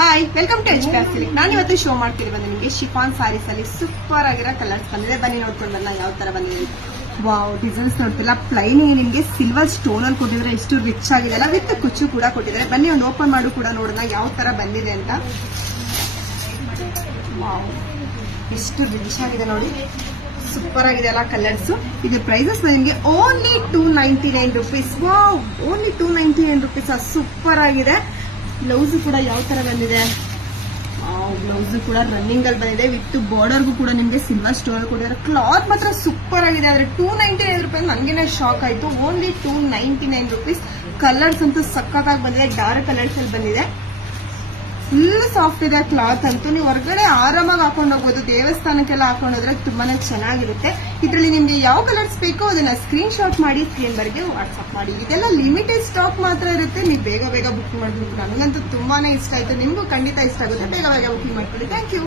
Hi, welcome to HP Silik. ನಾನು ಇವತ್ತು show ಮಾಡ್ತಿರೋದು ನಿಮಗೆ ಶಿಫಾನ್ ಸಾರೀಸ್ ಅಲ್ಲಿ ಸೂಪರ್ ಆಗಿರೋ ಕಲರ್ಸ್ ಬಂದಿದೆ. ಬನ್ನಿ ನೋಡ್ಕೊಂಡು ಬರೋಣ ಯಾವ ತರ ಬಂದಿದೆ. ವಾವ್, ಡಿಸೈನ್ಸ್ ನೋಡ್ತಿಲ್ಲ. ಪ್ಲೈನ್ ನಿಮಗೆ ಸಿಲ್ವರ್ ಸ್ಟೋನ್ ಅಲ್ಲಿ ಕೊಟ್ಟಿದ್ರೆ ಎಷ್ಟು ರಿಚ್ ಆಗಿದೆ ಅಲ್ಲ, ವಿತ್ ಕುಚ್ಚು ಕೂಡ ಕೊಟ್ಟಿದ್ದಾರೆ. ಬನ್ನಿ ಒಂದು ಓಪನ್ ಮಾಡು ಕೂಡ ನೋಡೋಣ ಯಾವ ತರ ಬಂದಿದೆ ಅಂತ. ವಾವ್, ಎಷ್ಟು ರಿಚ್ ಆಗಿದೆ ನೋಡಿ, ಸೂಪರ್ ಆಗಿದೆ ಅಲ್ಲ ಕಲರ್ಸ್. ಇದು ಪ್ರೈಸಸ್ ನಿಮಗೆ only 299 rupees. Wow, only 299 rupees. Super ಆಗಿದೆ. ಬ್ಲೌಸ್ ಕೂಡ ಯಾವ ತರ ಬಂದಿದೆ. ಬ್ಲೌಸ್ ಕೂಡ ರನ್ನಿಂಗ್ ಅಲ್ಲಿ ಬಂದಿದೆ, ವಿತ್ ಬಾರ್ಡರ್ಗೂ ಕೂಡ ನಿಮಗೆ ಸಿಲ್ವರ್ ಸ್ಟೋನ್ ಕೊಟ್ಟಿದ್ದಾರೆ. ಕ್ಲಾತ್ ಮಾತ್ರ ಸೂಪರ್ ಆಗಿದೆ. ಆದ್ರೆ 299 rupees ನನಗೇನೆ ಶಾಕ್ ಆಯ್ತು. Only 299 rupees. ಕಲರ್ಸ್ ಅಂತೂ ಸಖತ್ತಾಗಿ ಬಂದಿದೆ. ಡಾರ್ಕ್ ಕಲರ್ಸ್ ಅಲ್ಲಿ ಬಂದಿದೆ. ಫುಲ್ ಸಾಫ್ಟ್ ಇದೆ ಕ್ಲಾತ್ ಅಂತೂ. ನೀವು ಹೊರಗಡೆ ಆರಾಮಾಗಿ ಹಾಕೊಂಡು ಹೋಗ್ಬೋದು. ದೇವಸ್ಥಾನಕ್ಕೆಲ್ಲ ಹಾಕೊಂಡೋದ್ರೆ ತುಂಬಾನೇ ಚೆನ್ನಾಗಿರುತ್ತೆ. ಇದರಲ್ಲಿ ನಿಮ್ಗೆ ಯಾವ ಕಲರ್ಸ್ ಬೇಕೋ ಅದನ್ನ ಸ್ಕ್ರೀನ್ ಶಾಟ್ ಮಾಡಿ ಸ್ಕ್ರೀನ್ ಬರ್ಗೆ ವಾಟ್ಸ್ಆಪ್ ಮಾಡಿ. ಇದೆಲ್ಲ ಲಿಮಿಟೆಡ್ ಸ್ಟಾಕ್ ಮಾತ್ರ ಇರುತ್ತೆ. ನೀವು ಬೇಗ ಬೇಗ ಬುಕ್ ಮಾಡ್ಬೇಕು. ನನಗಂತೂ ತುಂಬಾನೇ ಇಷ್ಟ ಆಯ್ತು. ನಿಮ್ಗೂ ಖಂಡಿತ ಇಷ್ಟ ಆಗುತ್ತೆ. ಬೇಗ ಬೇಗ ಬುಕಿಂಗ್ ಮಾಡ್ಕೊಳ್ಳಿ. Thank you.